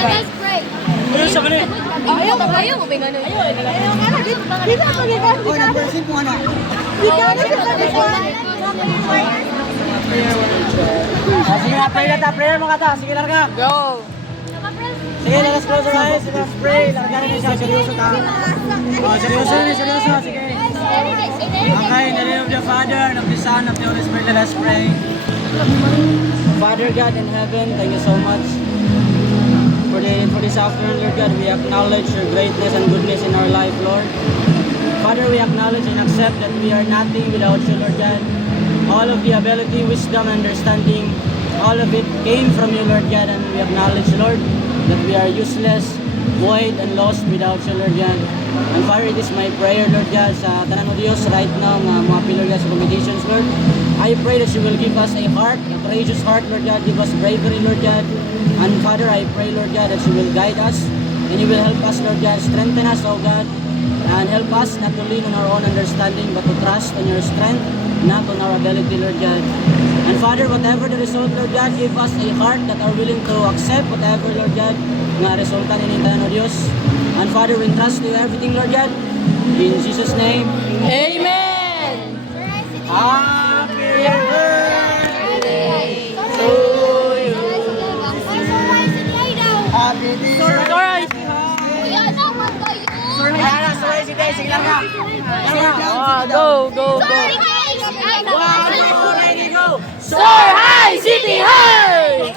Let's pray. Ano sa kanil? Ayaw mo ba ano? Ayaw nga na. Dito ako gikan. Oh, nag-version mo ano? Gikan na sa before. Sige na, pray na ta. Prayer mo ka ta. Sige, larga. Go. Sige, let's close our eyes. Let's pray. Larga na siya. Seryoso ta. Oh, seryoso. Sige. Okay, in the name of the Father, and of the Son, and of the Holy Spirit, let us pray. Father God in heaven, thank you so much for this afternoon, Lord God. We acknowledge your greatness and goodness in our life, Lord. Father, we acknowledge and accept that we are nothing without you, Lord God. All of the ability, wisdom, understanding, all of it came from you, Lord God, and we acknowledge, Lord, that we are useless, void, and lost without you, Lord God. And Father, it is my prayer, Lord God, sa tanan mo Diyos right now, mga pillar God sa competitions, Lord. I pray that you will give us a heart, a courageous heart, Lord God. Give us bravery, Lord God. And Father, I pray, Lord God, that you will guide us and you will help us, Lord God. Strengthen us, oh God, and help us not to lean on our own understanding, but to trust on your strength, not on our ability, Lord God. And Father, whatever the result, Lord God, give us a heart that are willing to accept whatever, Lord God, nga resulta ni tanan mo Diyos. And Father, we entrust to you everything, Lord God. In Jesus' name, Amen. Happy birthday to you. Happy birthday. Sorry, sige lang ha. Go. Ready, go. Soar high, city high.